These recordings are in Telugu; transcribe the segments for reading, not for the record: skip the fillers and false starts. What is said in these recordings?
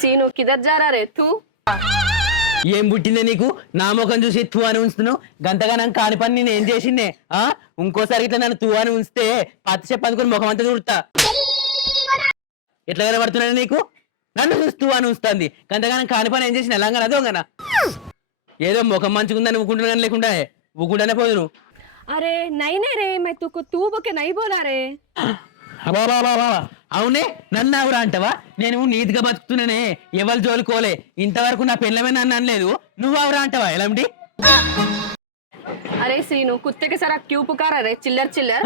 సీను కిదర్ జారా రే తూ ఏం పుట్టిందే నీకు నా ముఖం చూసి తూ అని ఉంచుతున్నావు గంతగానం కాని పని నేను ఏం చేసిందే ఇంకోసారి ఇట్లా నన్ను తూ అని ఉంచితే పత్తి చెప్పనుకుని ముఖం అంతా చూడతా ఎట్లా కనబడుతున్నాను నీకు నన్ను చూసి తూ అని ఉంచుతుంది గంతగానం కాని పని ఏం చేసిన ఎలాగ అదోగనా ఏదో ముఖం మంచుకుందని ఊకుంటున్నాను లేకుండా ఊకుండానే పోదు నువ్వు अरे नहीं नहीं रे मैं तुको तू बोके नहीं बोला रे అవునే నన్ను ఎవరా అంటవా నేను నీతిగా బతుకుతున్నానే ఎవరు జోలుకోలే ఇంతవరకు నా పెళ్ళమే నన్ను అనలేదు నువ్వు ఎవరా అంటవా ఎలాంటి अरे सीनू कुत्ते के साथ क्यों पुकारा रे चिल्लर चिल्लर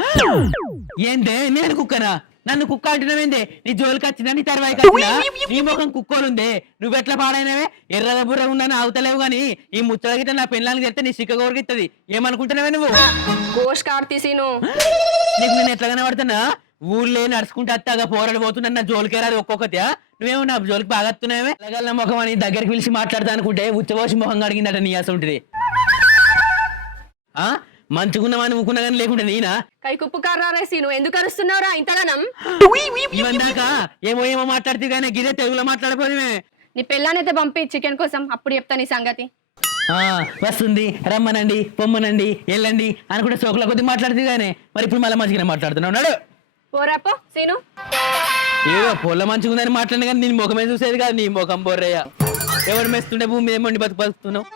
ఏందే నేను కుక్కనా నన్ను కుక్క అంటున్నావేందే నీ జోలికి వచ్చినా నీ తర్వాయి వచ్చినా నీ ముఖం కుక్కోలుందే నువ్వెట్లా పాడైనవే ఎర్రగా బుర్రగా ఉందని ఆగుతలేవు గాని ఈ ముచ్చట గిట్ట నా పెళ్ళానికి చెప్తే నీ సిక్క గోరిగిస్తుంది ఏమనుకుంటున్నావే నువ్వు गोश काटती सीनू నీకు నేను ఎట్లా కనబడుతున్నా ఊళ్ళో నడుచుకుంటే అత్తగా పోరాడు పోతున్నా నా జోలికి రాదు ఒక్కొక్కటి నువ్వేమో నా జోలికి బాగా వస్తున్నావే అలగల ముఖం అని దగ్గరికి పిలిచి మాట్లాడతా అనుకుంటే ఉచ్చబోసి ముఖం కడిగిందట నీ అసలు ఉంటుంది మంచుకున్నామని ఊకున్నా కానీ లేకుండా నేనా కైకు పుకారా రే సీను ఎందుకు అరుస్తున్నావురా ఇంతగానం ఇవందాక ఏమో ఏమో మాట్లాడుతూ కానీ గిదే తెలుగులో మాట్లాడపోదే నీ పెళ్ళానైతే పంపి చికెన్ కోసం అప్పుడు చెప్తా నీ సంగతి వస్తుంది రమ్మనండి పొమ్మనండి వెళ్ళండి అనుకుంటే సోకుల కొద్ది మాట్లాడుతూ గానే మరి ఇప్పుడు మళ్ళీ మంచిగానే మాట్లాడుతున్నావు నాడు పోరాపో సీను ఏదో పొల్ల మంచిగా ఉందని మాట్లాడిన కానీ నేను ముఖమే చూసేది కాదు నీ ముఖం బొర్రయ్య ఎవరు మెస్తుండే భూమి మీద ఏమండి బతుకుతున్నావు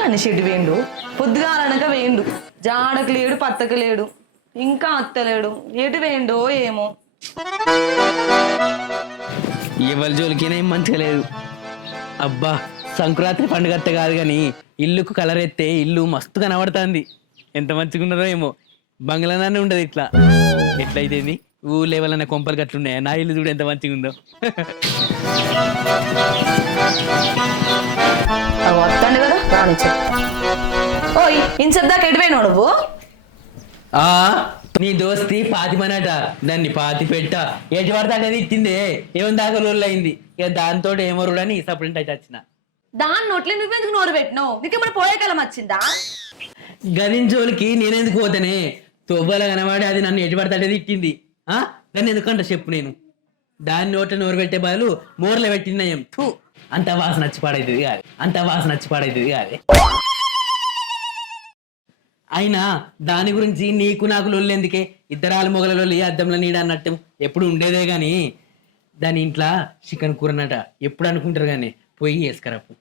మనిషిటి వేయండు పొద్దుగాలనక వేయండు జాడకు లేడు పత్తకు లేడు ఇంకా అత్తలేడు ఎటు వేయండో ఏమో ఎవరి జోలికైనా ఏం మంచిగా లేదు అబ్బా సంక్రాంతి పండుగ అత్త కాదు కానీ ఇల్లుకు కలర్ ఎత్తే ఇల్లు మస్తు కనబడుతుంది ఎంత మంచిగా ఉన్నదో ఏమో బంగ్లానే ఉండదు ఇట్లా ఎట్లయితేంది ఊళ్ళో ఎవరన్నా కొంపలు గట్లున్నాయా నా ఇల్లు చూడు ఎంత మంచిగా ఉందో వస్తాండి కదా రానిచ్చ ఓయ్ ఇంచద్దాక ఎటుపోయినావు నువ్వు నీ దోస్తి పాతిమనట దాన్ని పాతి పెట్ట ఎటు పడితే అనేది ఇచ్చిందే ఏమో దాకా రోజులు అయింది ఇక దాంతో ఏమో అని సపరేట్ అయితే వచ్చిన దాని నోట్లే నువ్వెందుకు నోరు పెట్టినావు నీకేమైనా పోయే కాలం వచ్చిందా గదించోలికి నేనెందుకు పోతానే తొవ్వల కనబడి అది నన్ను ఎటు పడితే అనేది ఇచ్చింది దాన్ని ఎందుకంట చెప్పు నేను దాని నోట్ల నోరు పెట్టే బదులు మోర్లో పెట్టినాయం అంత వాసన వచ్చి పాడైతుంది కాదు అంత వాసన వచ్చి పాడైతుంది కాదు అయినా దాని గురించి నీకు నాకు లొల్లెందుకే ఇద్దరాల మొగల లొల్లి అద్దంలో నీడ అన్నట్టు ఎప్పుడు ఉండేదే గాని దాని ఇంట్లో చికెన్ కూరనట ఎప్పుడు అనుకుంటారు కానీ పోయి వేసుకరాపు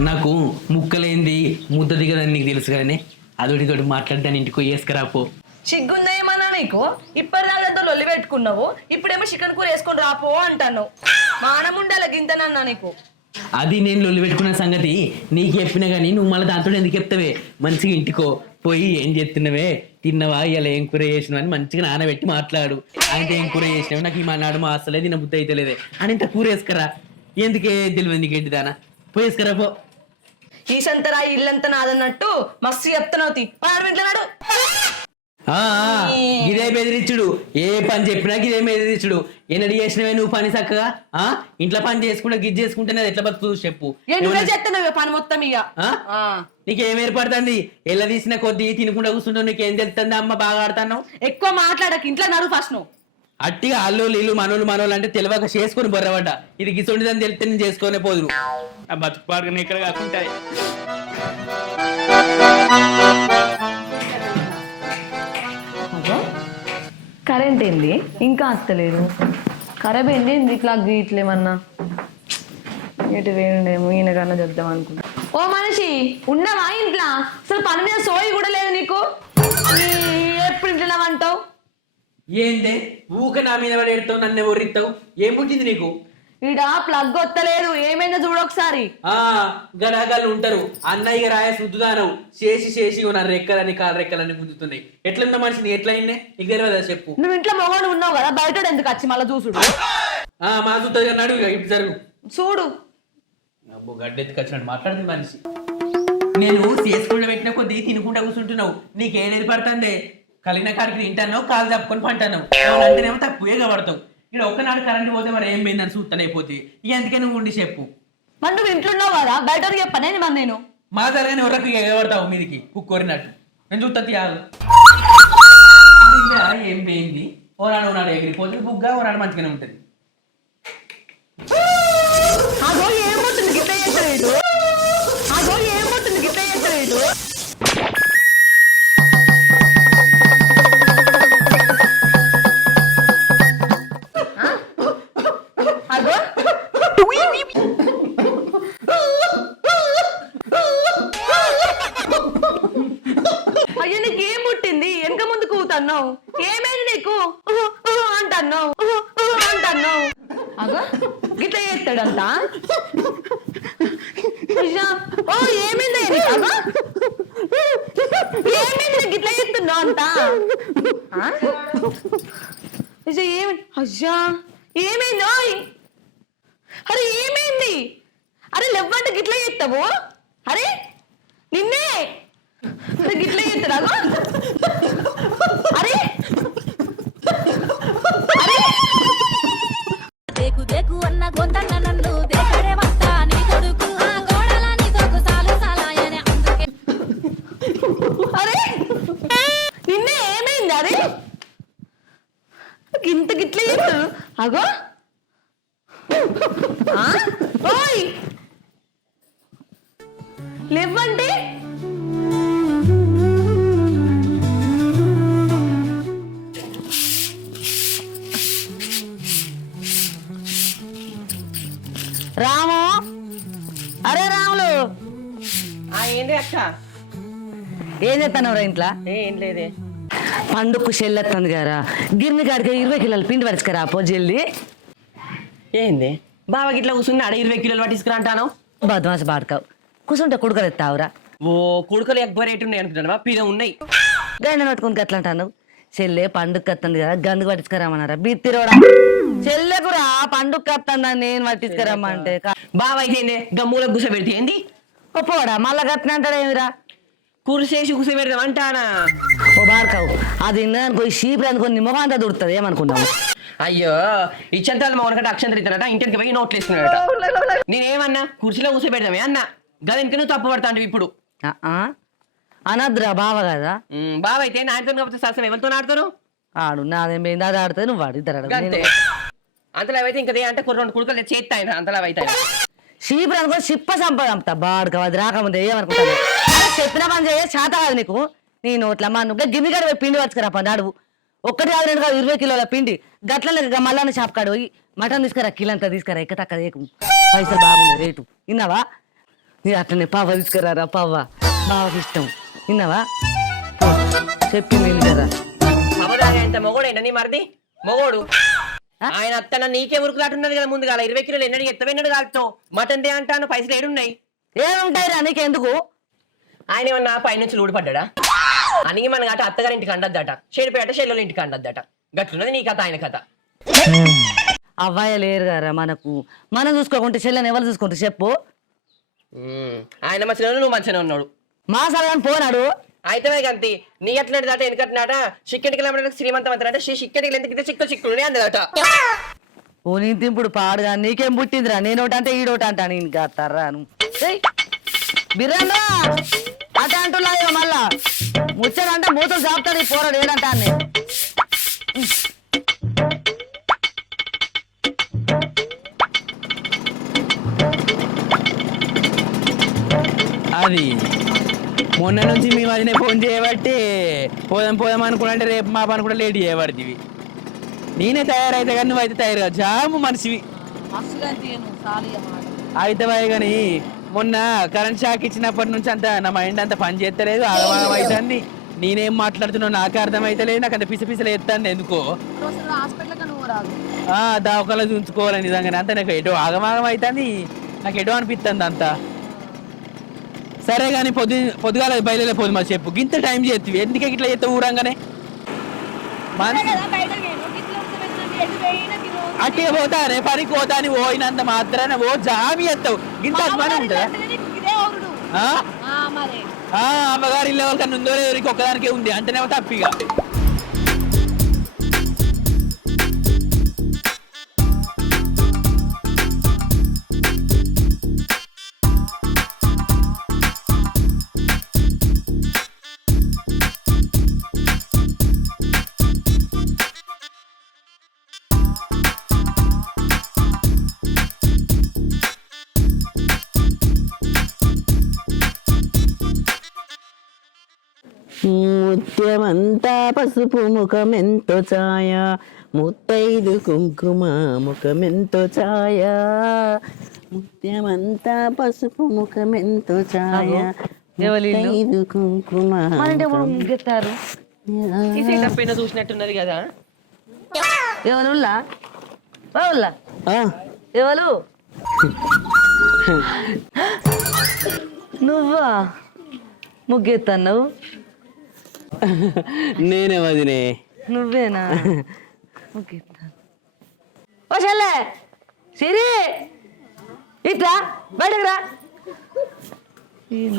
నాకు ముక్కలేంది ముద్ద దిగదని నీకు తెలుసు కానీ అదొడితోటి మాట్లాడి దాని ఇంటికి పోయి వేసుకరాపో సిగ్గుందేమన్నా నీకు ఇప్పటిదాకా లొల్లి పెట్టుకున్నావు ఇప్పుడేమో చికెన్ కూర వేసుకొని రాపో అంటాను మానం ఉండాలి గింతనన్నా నీకు అది నేను లొల్లి పెట్టుకున్న సంగతి నీకు చెప్పినా కానీ నువ్వు మళ్ళీ దాంతో ఎందుకు చెప్తావే మంచిగా ఇంటికో పోయి ఏం చెప్తున్నావే తిన్నవా ఇలా ఏం కూర చేసినావు అని మంచిగా నానబెట్టి మాట్లాడు ఆయనతో ఏం కూర చేసినావు నాకు ఈ నాడు మా అసలే తిన బుద్ధి అయితే లేదే అని ఇంత కూర వేసుకరా ఎందుకే తెలియదు నీకేంటి దానా పోయి వేసుకరా పో ఈ సంతరా ఇల్లంతా నాదన్నట్టు మస్తు చెప్తున్నావు పార్మెంట్లాడు ఇదే బెదిరించుడు ఏ పని చెప్పినా ఇదే బెదిరించుడు ఎన్నడి చేసినవే నువ్వు పని చక్కగా ఇంట్లో పని చేసుకుంటే గిజ్ చేసుకుంటేనే ఎట్లా బతుకు చెప్పు చేస్తున్నావు పని మొత్తం ఇక నీకేం ఏర్పడుతుంది ఎల్ల తీసిన కొద్ది తినకుండా కూర్చుంటావు నీకేం తెలుస్తుంది అమ్మ బాగా ఆడుతున్నావు ఎక్కువ మాట్లాడక ఇంట్లో నడు ఫస్ట్ నువ్వు అట్టిగా అల్లులు ఇల్లు మనోళ్ళు అంటే తెలియక చేసుకొని బొర్రబడ్డ ఇది గిసొంటిదని తెలిస్తే నేను చేసుకునే పోదురు ఆ బతుకు పాడుకుని ఇక్కడ కాకుండా కరెంట్ ఏంది ఇంకా వస్తలేదు ఖరాబ్ ఏంది ఇట్లా ఇట్లేమన్నా ఎటు వేయండేమో ఈయనకన్నా చెప్దాం అనుకుంటా ఓ మనిషి ఉన్నావా ఇంట్లో అసలు పని మీద సోయి కూడా లేదు నీకు ఎప్పుడు ఇంట్లో అంటావు ఏంటే ఊక నా మీద పడి ఎడతావు నన్ను ఒర్రిస్తావు ఏం పుట్టింది నీకు ఈడ ప్లగ్ వస్తలేదు ఏమైందో చూడొకసారి గడాగాళ్ళు ఉంటారు అన్నయ్య రాయ శుద్ధదానం చేసి నా రెక్కలని కాలు రెక్కలని గుంజుతున్నాయి ఎట్లుందా మనిషిని ఎట్లా అయిందే నీకు తెలియదా చెప్పు నువ్వు ఇంట్లో మొగడు ఉన్నావు కదా బయట ఎందుకు వచ్చి మళ్ళీ చూసుడు మా చూస్తుంది అన్నాడు ఇటు జరుగు చూడు అబ్బో గడ్డెత్తుకు వచ్చినట్టు మాట్లాడుతుంది మనిషి నేను చేసుకుంటూ పెట్టిన కొద్ది తినుకుంటా కూర్చుంటున్నావు నీకేం ఏర్పడుతుంది కలిగిన కాడికి తింటాను కాలు తప్పుకొని పంటాను అంటేనేమో తక్కువే కాబడతావు ఇక్కడ ఒక్కనాడు కరెంట్ పోతే మరి ఏం పోయిందని చూస్తానే పోతే ఇక అందుకే నువ్వు ఉండి చెప్పు మరి నువ్వు ఇంట్లో ఉన్నావు కదా బయట చెప్పనే మరి నేను మా జరగానే ఎవరికి ఎగబడతావు మీదికి కుక్కోరినట్టు నేను చూస్తా ఏం పోయింది ఓనాడు ఎగిరిపోతుంది బుగ్గా ఓనాడు మంచిగానే ఉంటుంది. అగో ఏమవుతుంది గిట్ల చేస్తాడు, అగో ఏమవుతుంది గిట్ల చేస్తాడు. అగో అయ్యో నీకేం పుట్టింది? వెనక ముందు కూతున్నావు, ఏమైంది నీకు అంటున్నావు అంటున్నావు. అగో గిట్ల చేస్తాడంట. ఓ ఏమైంది నీకు? అగో ఏమైంది గిట్ల చేస్తున్నావు అంట. ఏమి అయ్యా ఏమైంది? ఓయ్ అరే ఏమైంది? అరే లేవ్వంటే గిట్ల చేస్తావు? అరే నిన్నే గిట్ల చేస్తాడు. అరే అరే దేకు దేకు అన్న గొంతన్న నన్ను దేకడే వస్తా నీ కొడుకు ఆ గోడల నీ కొడుకు సాలు సాలాయనే అందుకే అరే నిన్నే ఏమైంది? అరే ఇంత గిట్ల చేస్తాడు. అగో ఓయ్ లేవ్వంటే రాము. అరే రాములు ఏంటి అక్క? ఏం చేస్తానవరా ఇంట్లో? ఏం లేదే. పండుగకు చెల్లెత్తుంది గారా, గిర్ని కాడికి 20 కిలోలు పిండి పడుచుకరా పోజెల్లి. ఏంది బావకి ఇట్లా కూర్చున్నాడు 20 కిలోలు పట్టించుకురా అంటాను. బద్మాస బాడకావు కూర్చుంటే కుడుకలు ఎత్తావురా. ఓ కుడుకలు ఎక్కువ రేటు ఉన్నాయి అనుకుంటాను, పిద ఉన్నాయి. గండ పట్టుకుని ఎట్లా అంటాను? చెల్లె పండుగ వస్తుంది కదా గందుకు పట్టించుకురామన్నారా? బిత్తిరోడా చెల్లెకురా పండుగ వస్తుందా నేను పట్టించుకురమ్మంటే బావ అయితే ఏంది గమ్ములకు గుస పెడితే ఏంది? ఒప్పోడా మళ్ళా గట్టిన అంటాడా ఏమిరా? కురిసేసి గుస పెడదాం అంటానా? ఓ బాడకావు అది అనుకో షీపులు అనుకో నిమ్మకం అంతా దొరుకుతుంది ఏమనుకున్నావు? అయ్యో ఇచ్చంతాలు మా ఉనకంటే అక్షంతలు ఇస్తానట, ఇంటికి పోయి నోట్లు వేసుకున్నాడట. నేనేమన్నా కుర్చీలో కూర్చో పెడదామే అన్న, గది ఇంక నువ్వు తప్పు పడతాండి ఇప్పుడు. అనద్దురా బావ కదా. బావ అయితే నాయనతో కాకపోతే సరసం ఎవరితో ఆడతారు? ఆడు నాదేం పోయింది అది ఆడుతుంది నువ్వు వాడు ఇద్దరు అంతే. అంతలో అవైతే ఇంకా అంటే రెండు కుడుకలు చేస్తాయి అంతలో అయితే. షీపులు అనుకో షిప్ప సంపదంతా బాడుకో అది రాకముందే ఏమనుకుంటాను? చెప్పిన పని చేయ చేత కాదు నీకు. నీ నోట్ల మా నువ్వు గిన్నె కాడ పోయి పిండి పట్టుకురా పని అడుగు. 1 కాదు 2 కాదు 20 కిలోల పిండి గట్ల మళ్ళా షాప్ కాడు పోయి మటన్ తీసుకురా కిలో అంతా తీసుకురా ఎక్క తక్క పైసలు బాగున్నాయి రేటు. విన్నావా? నీ అట్లనే పవ్వ తీసుకురారా పవ్వ బావకి ఇష్టం. విన్నావా? చెప్పింది కదా అంత మొగోడేంట నీ మరిది మొగోడు. ఆయన అత్తన నీకే ఉరుకులాటున్నది కదా ముందుగా 20 కిలోలు ఎన్నడు ఎత్తవ ఎన్నడు కాలుతావు మటన్ దే అంటాను. పైసలు ఏడున్నాయి? ఏముంటాయి రా నీకెందుకు? ఆయన ఏమన్నా పైనుంచి ఊడిపడ్డా? అనిగి మన గట అత్తగారి ఇంటికి అండద్దట, చెడిపోయాట చెల్లెల ఇంటికి అండద్దట. గట్లున్నది నీ కథ ఆయన కథ. అవ్వాయ లేరు కదా మనకు, మనం చూసుకోకుంటే చెల్లెని ఎవరు చూసుకుంటే చెప్పు. ఆయన మంచిగా నువ్వు మంచిగా ఉన్నాడు. మా సలగాని పోనాడు అయితే గంతి నీ ఎట్లా దాట వెనకట్నాట చిక్కెటికి శ్రీమంతం అంటారంటే చిక్కెటికి ఎందుకు చిక్కులు చిక్కులు అందదట. ఓ నీ తింపుడు పాడుగా నీకేం పుట్టిందిరా? నేనోటి అంటే ఈడోటి అంటా నేను తర్రాను బిర్యానా అట అంటున్నా మళ్ళా ముచ్చడంటే మూతలు చాపుతాడు ఈ పోరాడు ఏడంటా అని. అది మొన్న నుంచి మీ వదిన ఫోన్ చేయబట్టి పోదాం అనుకుంటే రేపు మా పని కూడా లేట్ చేయబడుతుంది. నేనే తయారైతే కానీ నువ్వు అయితే తయారు కాదు జాము మనిషివి అయితే కానీ మొన్న కరెంట్ షాక్ ఇచ్చినప్పటి నుంచి అంత నా మైండ్ అంత పని చేస్తలేదు, ఆగమాగం అవుతుంది. నేనేం మాట్లాడుతున్నావు నాకు అర్థమైతలేదు, నాకు అంత పిసపిసలు ఎత్తాను ఎందుకో. దావకాలు చూసుకోవాలి నిజంగానే అంత నాకు ఎటో ఆగమాగం అవుతుంది, నాకు ఎటో అనిపిస్తుంది అంతా. సరే కానీ పొద్దుగాల బయలుదేరిపోదు మరి చెప్పు గింత టైం చేస్తావు ఎందుకే ఇట్లా చేస్తావు ఊరంగానే? అట్టే పోతానే పనికి పోతాని పోయినంత మాత్రాన ఓ జామి ఎత్తావు గింత పని ఉంటుందా? అమ్మగారి ఇల్లు ఎవరికన్నా ఉందో ఎవరికి ఒక్కదానికే ఉంది అంటేనేమో తప్పిగా. ముత్యమంతా పసుపు ముఖమెంతో ఛాయ ముత్తైదు కుంకుమ ముఖమెంతో ఛాయ ముత్యమంతా పసుపు ముఖమెంతో ఛాయ ముత్తైదు కుంకుమ అంటే ఎవరు ముగ్గెత్తారు తీసేటప్పుడు చూసినట్టున్నది కదా. ఎవరు ఎవరు నువ్వా ముగ్గెత్తన్నావు? నేనే వదినే. నువ్వేనా? ముగ్గెత్తాను. ఓ చెల్లె సిరి ఇట్లా బయటకు రా.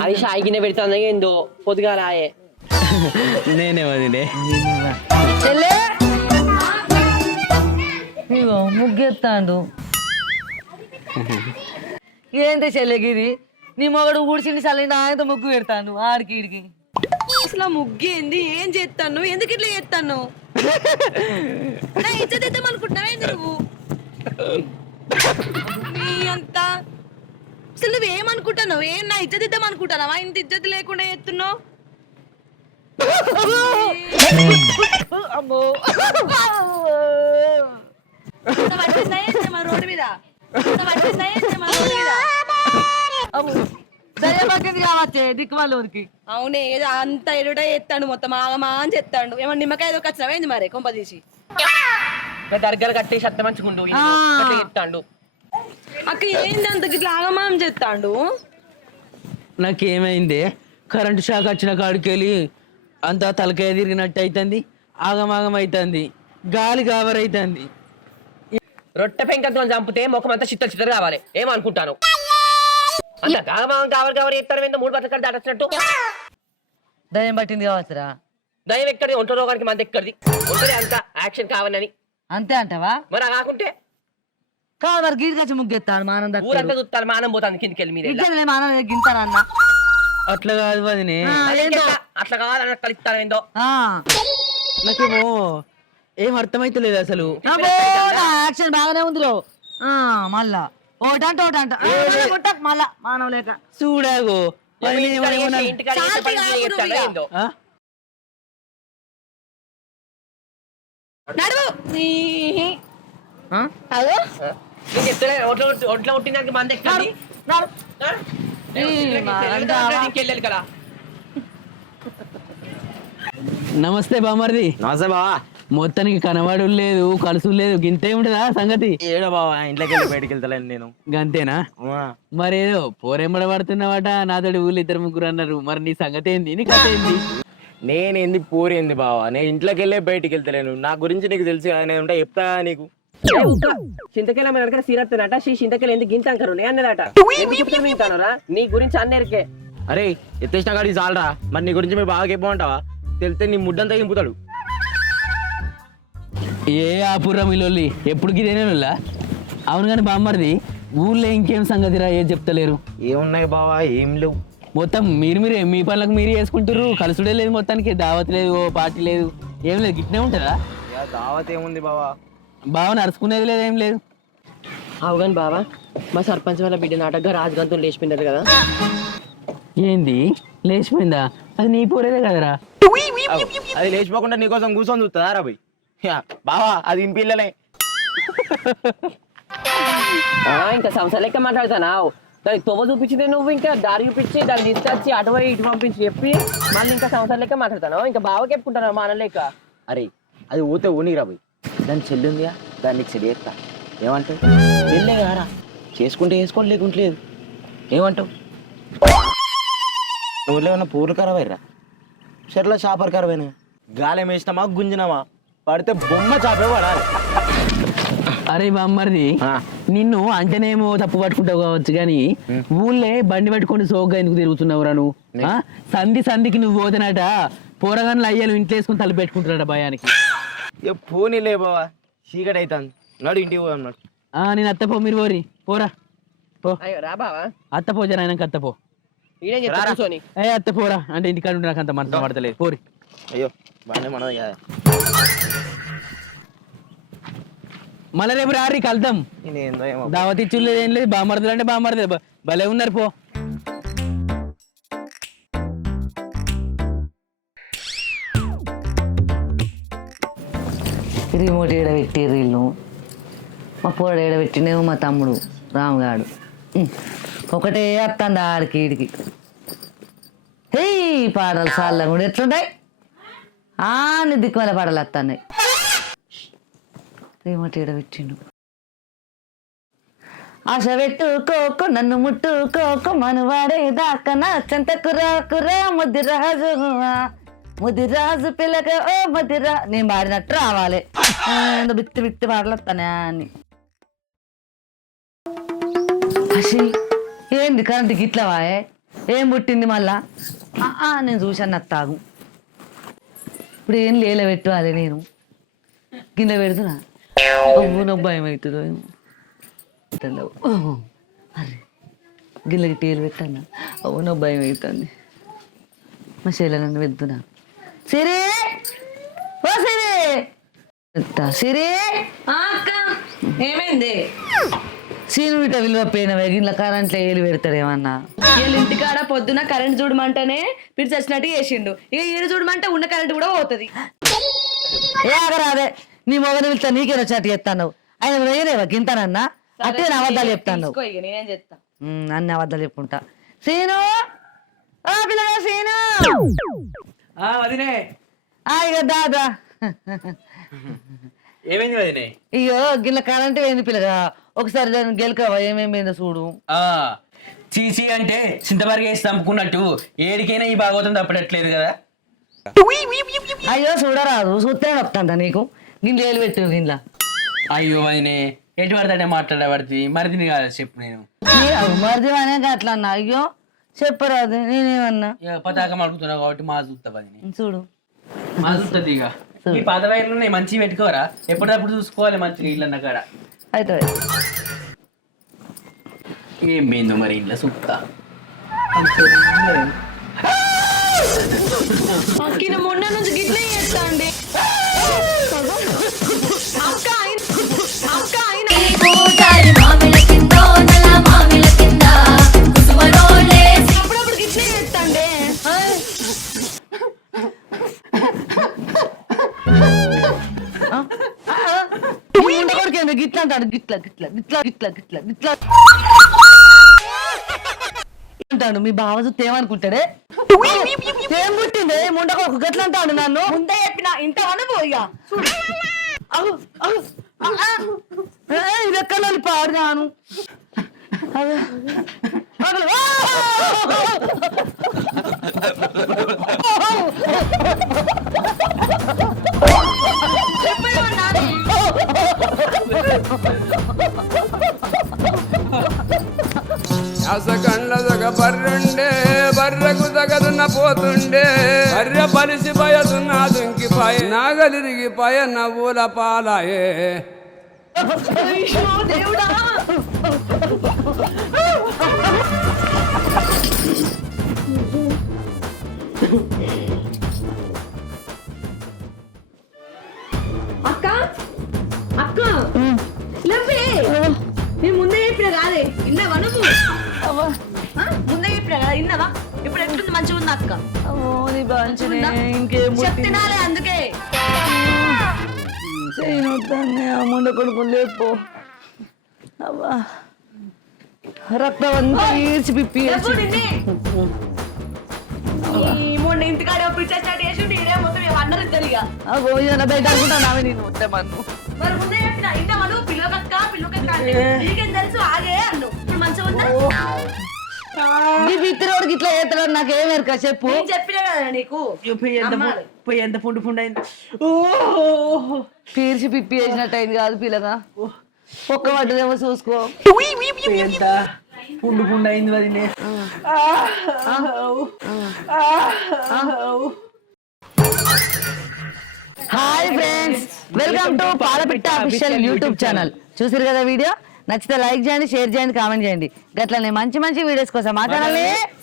అది షాయికినే పెడుతుంది ఏందో పొద్దుగాలాయే. నేనే వదినే. చెల్లె ఇగో ముగ్గెత్తాండు. ఏంటి చెల్లెగిరి నీ మొగడు ఊడిచిండి చల్లిండి ఆయనతో ముగ్గు పెడతాను ఆడికి ఈడికి. అసలు ఆ ముగ్గేంది? ఏం చేస్తాను? ఎందుకు ఇట్లా చేస్తాను? నా ఇజ్జత్ ఇద్దాం అనుకుంటున్నావా ఏంది నువ్వు? నీ అంతా అసలు నువ్వేమనుకుంటున్నావు? ఏం నా ఇజ్జత్ ఇద్దాం అనుకుంటున్నావా? ఇంత ఇజ్జత్ లేకుండా చేస్తున్నావు. అమ్మో రోడ్డు మీద దయపక్కింది కావచ్చే దిక్కుమాలూరికి. అవునే ఏదో అంత ఎరుడ ఎత్తాడు మొత్తం ఆగమా అని చెప్తాడు. ఏమన్నా నిమ్మకాయ ఏదో వచ్చినావా ఏంది మరి కొంప తీసి? దగ్గర కట్టేసి అత్త మంచుకుండు చెప్తాడు. అక్క ఏంది అంత గిట్లా ఆగమా అని చెప్తాడు? నాకేమైంది? కరెంటు షాక్ వచ్చిన కాడికి వెళ్ళి అంతా తలకాయ తిరిగినట్టు అవుతుంది, ఆగమాగం అవుతుంది, గాలి గాబరైతుంది. రొట్టె పెంకంతో చంపితే ముఖం అంతా చిత్తలు చిత్తలు కావాలి ఏమనుకుంటాను. అంత కావాలి కావాలి చెప్తారు ఏందో 3 బతకలు దాటొచ్చినట్టు. దయ్యం పట్టింది కావచ్చురా. దయం ఎక్కడిది? ఒంట రోగానికి మంది ఎక్కడిది? ఉంటుంది అంత యాక్షన్ కావాలని. అంతే అంటావా? మరి అలా కాకుంటే కాదు మరి గీడికి వచ్చి ముగ్గెత్తాను మానం ఊరంతా చూస్తారు మానం పోతాను కిందికి వెళ్ళి మీరు దగ్గర మానం గింతారన్న. అట్లా కాదు వదినే. అట్లా కావాలన్న కలుస్తారు ఏందో. నాకేమో ఏం అర్థమైతలేదు అసలు. యాక్షన్ బాగానే ఉంది మళ్ళా ఒకటంట మళ్ళా మానవ లేక చూడాగో ఏందో నేను చెప్తే ఒంట్లో పుట్టినానికి మంది ఎక్కడి ఇంకెళ్ళాలి కదా. నమస్తే బామర్ది. నమస్తే బావా. మొత్తానికి కనబడు లేదు, కలుసు లేదు, గింతే ఉంటుందా సంగతి? ఏడో బావా, ఇంట్లోకి వెళ్ళి బయటికి వెళ్తలేను నేను. గంతేనా? మరేదో పోరెమ్మడ పడుతున్నావట, నాతోటి ఊళ్ళు 2-3 అన్నారు. మరి నీ సంగతి ఏంది? నీ కథ ఏంది? నేనేంది పోరేంది బావా, నేను ఇంట్లోకి వెళ్ళే బయటికి వెళ్తలేను. నా గురించి నీకు తెలుసు కదా, నేను ఉంటా చెప్తా నీకు. చింతకెళ్ళ మన సీరత్తనట చింతకెళ్ళ ఎందుకు గింత అంటారు అన్నదట. వింటానరా నీ గురించి అన్నేరికే. అరే ఎత్తేసిన కాడికి చాలరా. మరి నీ గురించి మీరు బాగా చెప్పమంటావా? తెలితే నీ ముడ్డంతా దింపుతాడు. ఏ ఆపుర్రా మీలోల్లి ఎప్పుడు గిదేనేలా? అవును కానీ బామ్మర్ది, ఊళ్ళో ఇంకేం సంగతిరా? ఏం చెప్తలేరు? ఏమున్నాయి బావా, ఏం లేవు. మొత్తం మీరే మీ పనులకు మీరు చేసుకుంటారు. కలుసుడే లేదు, మొత్తానికి దావత్ లేదు, ఓ పార్టీ లేదు, ఏం లేదు. గిట్నే ఉంటుందా? దావత్ ఏముంది బావా? బావ నడుచుకునేది లేదు, ఏం లేదు. అవుగాని బావా, మా సర్పంచ్ వాళ్ళ బిడ్డ నాటకగా రాజగంతులు లేచిపోయినారు కదా. ఏంది లేచిపోయిందా? అది నీ పోరేదే కదరా. అది లేచిపోకుండా నీకోసం కూర్చొని చూస్తుందా రా భయ్? బావా అది ఇంపిల్లలే. ఇంకా సంవత్సరం లెక్క మాట్లాడుతున్నావు. దానికి తొవ్వ చూపించింది నువ్వు, ఇంకా దారి చూపించి దాన్ని తీసుకొచ్చి అటువై ఇటు పంపించి చెప్పి మళ్ళీ ఇంకా సంవత్సరం లెక్క మాట్లాడుతున్నావు. ఇంకా బావ చెప్పుకుంటాను మా అన్న లెక్క. అరే అది ఊతే ఊనిరా భయ్. దాన్ని చెల్లి ఉందిగా, దాన్ని నీకు చెల్లి చేస్తా. ఏమంటావు? వెళ్ళే కారా, చేసుకుంటే వేసుకోండి, లేకుంటలేదు. ఏమంటావు? నువ్వు ఏమన్నా పూర్లు ఖరాబ్ అయ్యరా? చెర్ల చేపలు ఖరాబ్ అయినా? గాలం వేసినామా గుంజినామా పడితే బొమ్మ చేపే పడాలి. అరే బామ్మర్ది, నిన్ను అంటేనేమో తప్పు పట్టుకుంటావు కావచ్చు, కానీ ఊళ్ళే బండి పట్టుకొని సోగ్గా ఎందుకు తిరుగుతున్నావురా నువ్వు? సంధికి నువ్వు పోతేనట పోరగాన్లు అయ్యాలు ఇంట్లో వేసుకుని తల పెట్టుకుంటున్నాడు భయానికి. ఇక పోనీలే బావా, చీకటి అవుతాను. నడు ఇంటికి పోదాం నడు. నేను అత్తపో, మీరు పోరి పోరా పో. రా బావా, అత్తపో జర ఆయనకి అత్తపో. ఏ అత్తపోరా అంటే ఇంటికాడ ఉంటే నాకు అంత మనసు పడతలేదు. పోరి. అయ్యో బాగానే మనది కదా. మళ్ళీ రేపు రారి కలుద్దాం. దావత్ ఇచ్చులేదు, ఏం లేదు. బామర్దులు అంటే బామర్దులు భలే ఉన్నారు. పో రిమోట్ ఏడబెట్టిర్రు వీళ్ళు. మా పోడు ఏడబెట్టినేమో మా తమ్ముడు రాముగాడు. ఒకటే వస్తుంది ఆడికి ఈడికి. హే పాటలు సార్లు కూడా ఎట్లుంటాయి నీ దిక్కుమల పాటలు వస్తున్నాయి. రిమోట్ ఏడబెట్టిండు. ఆశ పెట్టుకోకు నన్ను ముట్టుకోకు మనువాడే దాకా నా చెంత కుర్రా కుర్రా ముద్దిరాజు ముద్దిరాజు పిల్లక ఓ ముద్దిరా నేను పాడినట్టు రావాలి. బిత్తి బిత్తి పాటలు వస్తానే అని. అషి ఏంది కరెంట్ గిట్లా వాయే ఏం పుట్టింది మళ్ళా? నేను చూశాను నాకు తాగు. ఇప్పుడు ఏం లేల పెట్టాలి నేను గిన్నె పెడుతున్నా. నాకు భయం అవుతుందో అరే గిన్నెకి టీలు పెట్టాను. అవునో భయం అవుతుంది. మా శైల నన్ను వెళ్తున్నా. సిరి ఓ సిరి సిరి ఏమైంది? సీను బిడ్డ విలువ పోయినవే గిన్నె కరెంట్లో ఏలు పెడతాడేమన్నా. వీళ్ళ ఇంటికాడ పొద్దున కరెంట్ చూడమంటేనే పిడిచి వచ్చినట్టు చేసిండు. ఇక ఈడు చూడమంటే ఉన్న కరెంట్ కూడా పోతుంది. ఏ ఆగరాదే నీ మొగని వెళ్తా నీకేదో చాటి చెప్తాను. ఆయన వేరేవా గింతానన్నా అట్టే నా అబద్ధాలు చెప్తాను. నేనేం చెప్తా అన్ని అబద్ధాలు చెప్పుకుంటా. సీను పిల్లగా సీను వదినే ఇక దాదా ఏమైంది వదినే? ఇగో గిన్నె కరెంట్ పోయింది పిల్లగా. ఒకసారి దాన్ని గెలకవా ఏమేమైందో చూడు. చీచి అంటే చింతపరిగి వేసి చంపుకున్నట్టు ఏడికైనా ఈ భాగవతం తప్పట్లేదు కదా. అయ్యో చూడరాదు చూస్తే వస్తుందా నీకు గిన్నె ఏలు పెట్టు గిన్నె. అయ్యో వదినే ఎటు పడతాడే మాట్లాడబడితే మరిదిని కాదు చెప్పు. నేను మరిది అనే అట్లా అన్నా. అయ్యో చెప్పరాదు నేనేమన్నా. పతాకం అడుగుతున్నావు కాబట్టి మా చూస్తా వదినే. చూడు మా చూస్తుంది. ఇక ఈ పాత వైర్లు ఉన్నాయి మంచిగా పెట్టుకోరా. ఎప్పటికప్పుడు చూసుకోవాలి మంచిగా ఇళ్ళన్న కాడ. అయితే ఏం పోయిందో మరి ఇంట్లో చూస్తా. మొన్న నుంచి గిట్లే చేస్తా అండి. అప్పుడప్పుడు గిట్లే చేస్తా అండి. గిట్లా అంటాడు గిట్లా గిట్లా గిట్లా గిట్లా గిట్లా గిట్లా అంటాడు. మీ బావ చూస్తే ఏమనుకుంటాడే? ఏం పుట్టింది ముండకొక గట్ల అంటాడు నన్ను. ముందే చెప్పిన ఇంత అనుభోయ్యా ఇది ఎక్కడ పాడుగాను. అసకండ్ల దగ బర్రుండే బర్రకు తగదున్న పోతుండే బర్రె పలిసి పయతున్న దుంకిపాయ నాగలిరిగిపాయ నవ్వుల పాలాయే. అక్క అక్క లేవే నీ ముందే చెప్పిన కాదే ఇన్నావా నువ్వు? ముందే చెప్పిన కదా ఇన్నావా? ఇప్పుడు ఎట్లుంది మంచిగా ఉంది అక్క? ఇంకేం చెప్తున్నాలే అందుకే ముండ కొడుకు లేపో. అవ్వా రక్తం అంతా ఈడ్చి పిప్పి మొన్న ఇంటికాడ పిచ్చా స్టార్ట్ చేసి నీడే మొత్తం అన్నారు ఇద్దరు. ఇక బయట అనుకుంటాను నేను ఉంటే మన్ను. మరి ముందే చెప్పిన ఇంటామను పిల్లకక్క పిల్లకక్క అంటే నీకేం తెలుసు ఆగే అన్ను. ఇప్పుడు మంచిగా ఉందా? నీ బిత్తిరోడికి ఇట్లా చేస్తాడు నాకేం ఎరక చెప్పు. నేను చెప్పినా కదా నీకు. పోయి ఎంత పుండు పుండు అయింది. పీర్చి పిప్పి వేసినట్టు అయింది కాదు పిల్లగా. ఒక్క పడ్డదేమో చూసుకో. ఎంత పుండు పుండు అయింది వదినే. Hi friends, welcome to Palapitta official YouTube channel. చూసారు కదా వీడియో? నచ్చితే లైక్ చేయండి, షేర్ చేయండి, కామెంట్ చేయండి. గట్లనే మంచి మంచి వీడియోస్ కోసం మా ఛానల్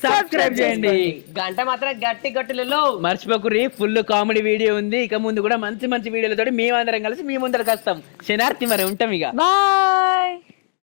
సబ్స్క్రైబ్ చేయండి. గంట మాత్రం గట్టి గట్టులలో మర్చిపోకుర్రి, ఫుల్ కామెడీ వీడియో ఉంది. ఇక ముందు కూడా మంచి మంచి వీడియోలతో మేమందరం కలిసి మీ ముందరకు వస్తాం. శనార్థి మరి ఉంటాం ఇక. బాయ్.